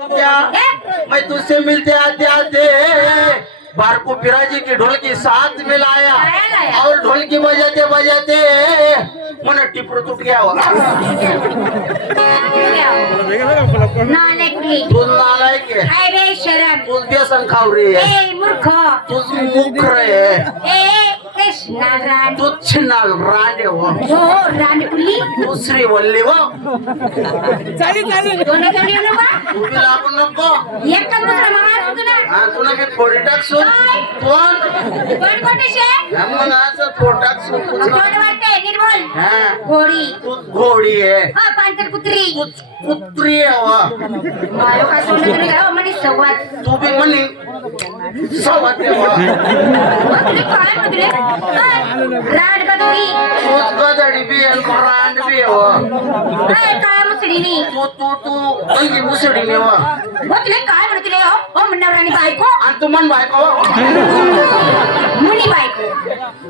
क्या मैं तुझसे मिलते आते आते बार को पिराजी की ढोलकी साथ में लाया और ढोलकी बजाते बजाते मन टिपरू टूट गया तू नालायक है तू व्यसन खाऊ रही है तू मुख रहे है तुच्छ नाल रांडे हो दुसरी बोलली हो तू बी लागू नको तुला मी थोडी टाकसू कोण मग असं थोड टाकसू तू घोडी आहे कुत्री आहे तू बी म्हणी सवाद गदडी बी रांड बी तू मुलगी मुसडी काय म्हणते हो म्हणणारानी बायको आणि तू म्हण बायको मुनी बायको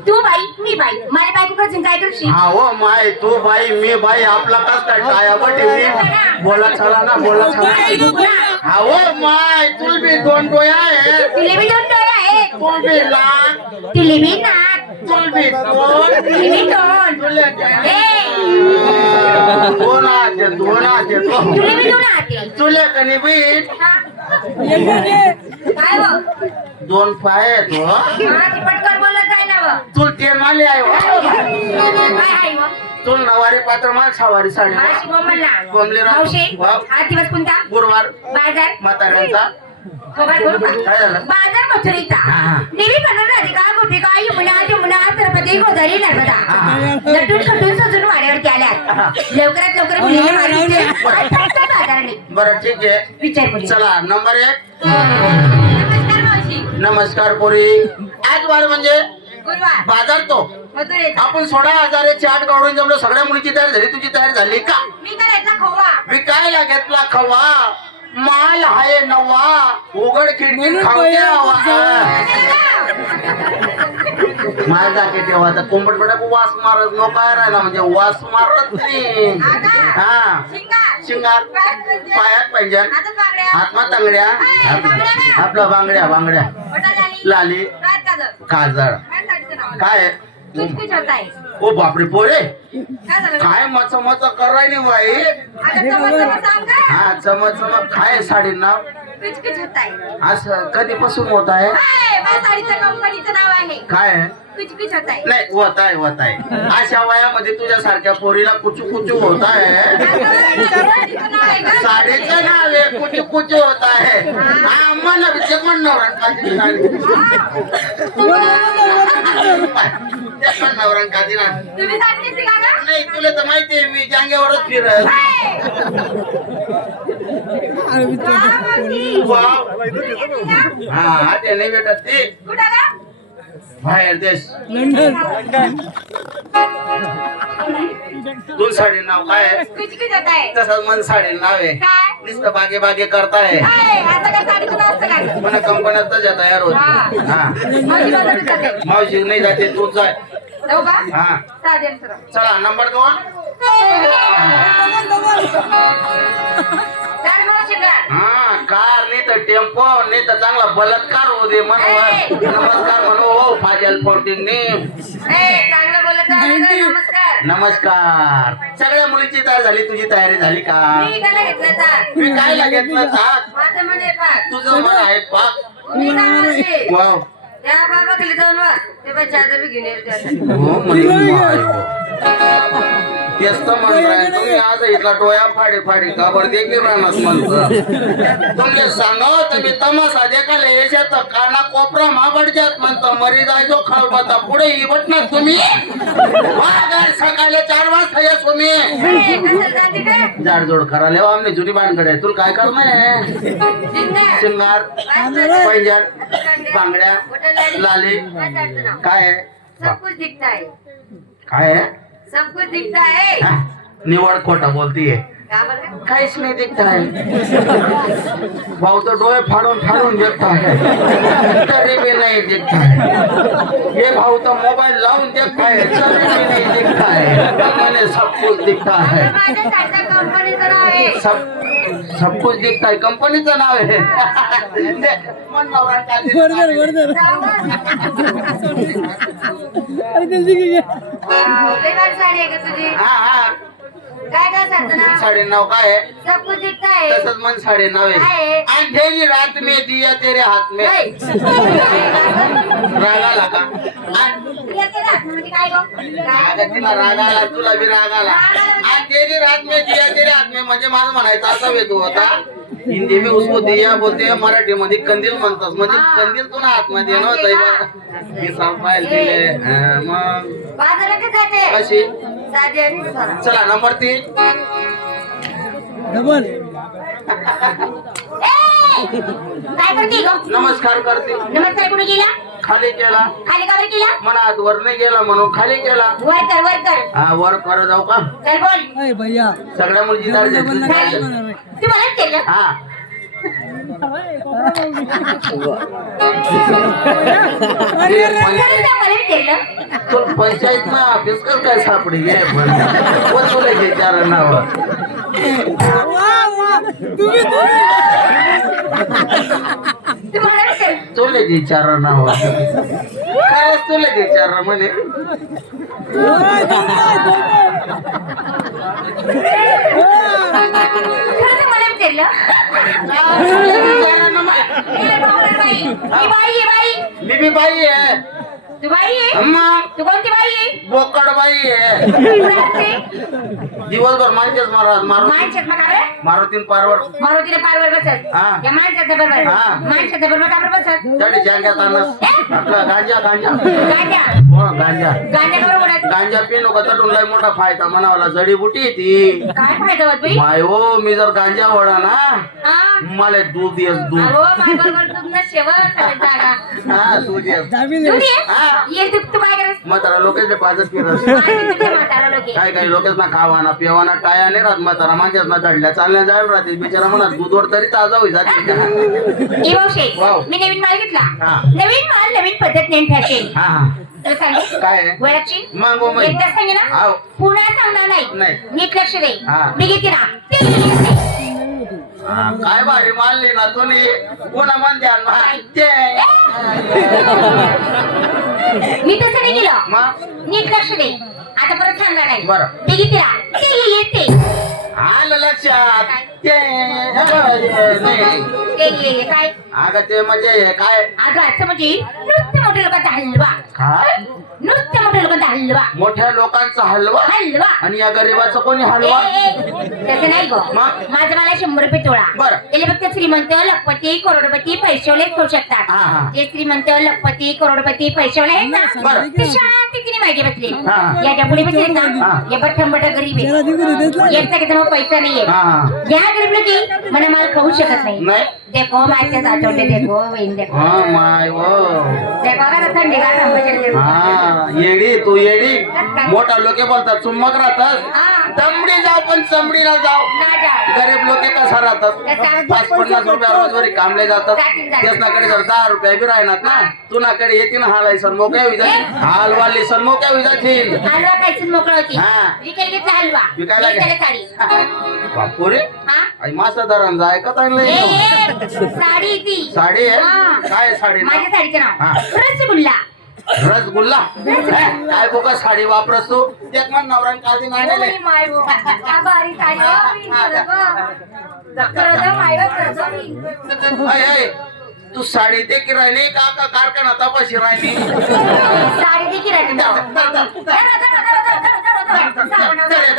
तू बाई मी बाई माझ्या बायको करशील काय करशील हा हो माय तू बाई मी बाई आपला कस काय टाया बटे बोला चला ना बोला चला हा हो माय तुला बी दोन डोया आहे तिले बी दोन डोळे आहेत तुला बी लाग तिले बी नाक तुला बी दोन तिले बी दोन तुला दोन आते तिले बी दोन हाते तुला कनी बी काय हो दोन पाय आहेत हो माझी पटकन बोलत जाय ना व तुला ते माले आहे काय आहे व तुला नवारी पात्र माल सवारी साडी माशी बोंबलला बोंबलेराव. मावशी वाव. हा दिवस कोणता गुरुवार बाजार म्हाताऱ्यांचा खबर बोलू का? काय झालं? बाजार मथुरीचा हा. देवी बनून राधिका गोपिका यमुना तिरुपती गोदावरी नर्मदा नटून खटून सजून वाड्यावरती आल्यात लवकरात लवकर मुलीने मारायचे बाजाराने बरं ठीक आहे विचार करू चला नंबर 1 नमस्कार मावशी नमस्कार पोरी आज वार म्हणजे गुरुवार बाजार तो मथुरेचा आपण 16,000 चाट काढून जमलो सगळ्या मुलीची तयारी झाली तुझी तयारी झाली का मी करायचा खोवा विकायला घेतला खवा माल आहे नवा उघड खिडकी खाऊ माल जाके तेव्हा तर कोंबड पडा वास मारत नो काय राहिला म्हणजे वास मारत नाही हा शिंगार पायात पैंजण हातमा तांगड्या आपला बांगड्या बांगड्या लाली काजळ काय ओ बापरे पोरे काय मच मच करायली बाई हा चमच चमक काय साडी नाव असं कधीपासून होत आहे कंपनीचं नाव आहे काय कुचकुच होत आहे नाही होत आहे अशा वयामध्ये तुझ्यासारख्या पोरीला कुचू कुचू होत आहे साडीचं नाव आहे कुचू कुचू होत आहे हा मन ते पण नवरंगाची साडी ते पण नवरंगाची तुम्ही सांगते का ग? नाही तुला तर माहितीये मी जांगेवरच फिरत वाव. हा ते नाही भेटत ते कुठं ग? बाहेर देश दोन साडी नाव काय आहे कुचकुच होत आहे तसंच मन साडी नाव आहे काय? नुसतं बागे बागे करताय आता काय साडीचं नाव असतं का? मला कंपन्यात तयार होत हा मावशी बाजारात जाते. मावशी नाही जाते तूच जाय जाऊ का? हा चालेल सरळ. चला नंबर 2 चाल मावशी जा. हा कार नाही तर टेम्पो नाही तर चांगला बलात्कार होऊ दे म्हणून नमस्कार म्हणू हो फाजल फोर्टिंगनी चांगलं बोलत जा. नमस्कार नमस्कार सगळ्या मुलीची तयारी झाली तुझी तयारी झाली का मी त्याला घेतलं चाल. मी काय घेतलं ताक माझं मन आहे पाक. तुझं मन आहे पाक मी काय मावशी? वाव त्या बाबाकडे जाऊन वा ते बाई चादर बी घेऊन येईल त्यासाठी. हो म्हणजे तेच तर म्हणताय तुम्ही आज इथला डोया फाडी फाडी काबर देखील राहणार म्हणतो तुम्ही सांगा तुम्ही तमाशा देखाले याच्यात काना कोपरा माबडच्यात म्हणतो मरी जायचो खळबता पुढे इवट ना तुम्ही सकाळी 4 वाजता या तुम्ही कशाला जाते गं? जाडजोड करायला हो आम्ही जुनी बांधकडे तुला काय करणं आहे शिंगार. शिंगार पैंजण बांगड्या लाली काय चालतं ना? काय आहे सब कुछ दिखता है काय आहे सब कुछ दिखता है हा, निवड खोटा बोलतीये का बरं? काहीच नाही दिखत आहे भाऊ तर डोळे फाडून फाडून दिखत आहे तरी भी नाही दिखत आहे ये भाऊ तर मोबाईल लावून दिखत आहे तरी भी नाही दिखत आहे मैंने सब कुछ दिखता है माझ्या सारख्या कंपनीचं नाव आहे सब सब कुछ दिखता है कंपनीचं नाव आहे दे, मन नवरा काढली. लय भारी साडी आहे का तुझी? हा हा काय काय साडीचं नाव? साडे नाव काय आहे सब कुछ दिखता है. तसंच मन साडे नाव काय आहे आहे? अंधेरी रात में दिया तेरे हाथ में ऐ, राग आला का तुला ते राहत म्हणजे काय गं? काय? अगं तिला राग आला तुला बी राग आला अंधेरी रात में दिया तेरे हाथ में म्हणजे माझं म्हणायचं असा वेतू होता हिंदी में उसको दिया बोलते मराठी मध्ये कंदील म्हणतात म्हणजे कंदील तुला आतमध्ये नव्हतं मी सांगायला दिले मग बाजारात का जाते? कशी साधी आणि सोना. चला नंबर 3 ए, काय करते गं? नमस्कार करते नमस्कार कुठे गेला? खाली केला खाली का बरं केला? मनात वर नाही गेला म्हणून खाली केला वर कर वर कर. हा वर कर जाऊ का चल बोल. सगळ्या मुलगी तू मला केलं? हा खरंच ना मला केलं? तो पंचायत ना ऑफिस कर काय सापडी घे पण कोण तुला विचार नाव तू मला केलं? तुला विचार नाव काय तुला विचार म्हणे खरंच मला केलं? ए, बाई, ही बाई आहे बाई. मी बी बाई आहे तू बाई आहे? मग तू कोणती बाई आहे? बोकड बाई आहे कुठं असते? दिवसभर माणसेच मारा मारू माणसात मग का बरं? मारुतीन पारवर मारुतीला पारवर बसत. हा. या माणसाच्या बरोबर. हा. माणसाच्या बरोबर का बरं बसत? त्याने जांग्यात आणस आपलं गांजा गांजा गांजा. हो गांजा गांजा बरोबर उडत. गांजा पिणू का तटून लय मोठा फायदा म्हणावला जडीबुटी आहे ती काय फायदा होत बाई? माय हो मी जर गांजा वडा ना हा? मला दूध येस दूध अहो, माझ्या बरोबर तू न शेवट करायचं जागा. हा दूध येस तू ये. हा. ये तू काय करस? म्हातारा लोकांचे पाजत फिरस माझे तुझे म्हातारा लोक आहे. काय काही लोकच ना खावाना पिवाना टाया नाही राहत म्हातारा माझ्याच ना चढल्या चालल्या जायला राहते बिचारा म्हणा दूधवर तरी ताजा होई जाते ए मावशे, वाव. मी नवीन माल घेतला. हा. नवीन माल नवीन पद्धत नवीन फॅशन. हा हा तुला सांगू? काय आहे? वळखची? मग हो, मग. एकदा सांगे ना? हाव. पुन्हा सांगणार नाही. नाही. नीट लक्ष दे. हा. मी घेते ना. हा, काय भारी मानली ना तुम्ही पुन्हा म्हणते आणि मग ते. मी तसं नाही केलं. मग नीट लक्ष दे. आता परत सांगणार नाही. बरं. मी घेते ना. ते येते. आलं लक्षात ते नाही. ते काय? अगं ते म्हणजे हे काय अगं असं म्हणजे नुसतं मोठ्या लोकांचा हलवा. काय नुसतं मोठ्या लोकांचा हलवा. मोठ्या लोकांचा हलवा हलवा. आणि या गरीबाचं कोणी ए, हलवा ए, तसं नाही गो. मग? माझं मला 100 रुपये तोळा. बरं. त्याला फक्त श्रीमंत लखपती करोडपती पैशावले खाऊ शकतात. हा, हा. जे श्रीमंत लखपती करोडपती पैशावले आहेत ना बरं. ते शांतीने मागे बसले. हा, हा. याच्या पुढे बसले ना हा. या बठ्ठंबट गरीब आहे. याचा काही पैसा नाहीये. हा हा या गरीब लोक मला माल खाऊ शकत नाही. नाही देखो माझ्या साचवले देखो बहीण देखो. हा माय वो देखो का थंडी का थांबवशील. हा येडी तू येडी मोठा लोके बोलतात चुम्मक राहतात हा. दमडी जाऊ पण चमडीला जाऊ ना जा. गरीब लोके कसा राहतात 5-50 रुपये रोजवारी कामले जातात त्याच्याकडे जर 10 रुपये बी राहणार ना तुनाकडे येतील हालाय सर मोकळ्या विजातील हालवाली सर मोकळ्या विजातील हलवा खायचं मोकळं होती. हा. विकायला घेतला हलवा. विकायला घे. विकायला साडी. बापुरे हा? आई मासा दरान जाय का ताईला ए, ए, साडी ती. साडी आहे हा. काय आहे साडी माझ्या साडीचं नाव हा. रसगुल्ला. रसगुल्ला काय बोका साडी वापरस तू एक मन नवरान काढी नाही ओय माय गो. आ, भारी साडी हो, मी खरं गं. खरं गं, माय गं, खरं गं मी. अय अय तू साडी दे की राहिली का का कारखाना तपाशी राहिली साडी देखील आहे ना.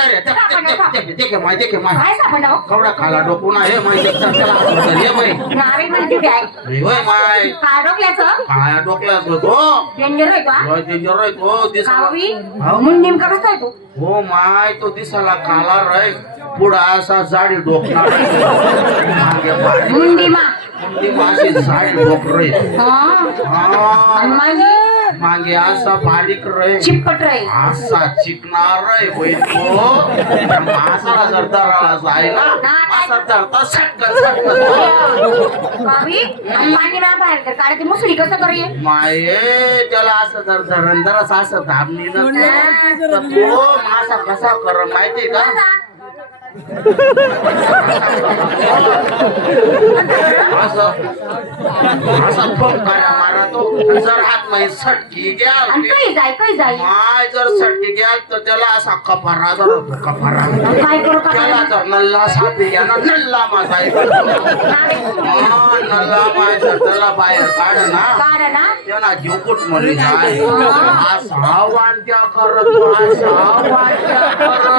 देखे माय देखे माय काय सापडलं? कवडा खाला डोकून आहे माय ये माय नावे म्हणते काय? होय माय काय डोकल्याचं? काय डोकलास होतो डेंजर आहे का? होय डेंजर आहे तो दिसाला कावी? हो. मुंड नेमका कसा आहे तो? हो माय तो दिसाला काला रे पुढा असा जाडी डोकणार मागे पाय मुंडी मा. मुंडी माशी जाडी डोक रे हा. आणि हा मागे मागे असा बारीक रे चिपकट रे. असा चिकणार रे होय तो मासाला जर धराला जाय ना असा धरता सटकन सटकन कावी? आणि पाणी ना बाहेर कर. कारण ती मुसळी कसं करूये? माये त्याला असं जर धरंदरच असं दाबणी तर तो मासा कसा कर माहितीये का असं फंकारा मारतो जर हात मध्ये सटकी घ्याल आणि काही जाय माय जर सटकी घ्याल तर त्याला असा कपारा जर कपारा काय करू त्याला जर नल्ला सापी घ्या ना नल्ला माझा नल्ला माय जर त्याला बाहेर काढ ना काढ ना त्याला जीवकुट म्हणली जाय असा वाट्या करतो असा वाट्या करतो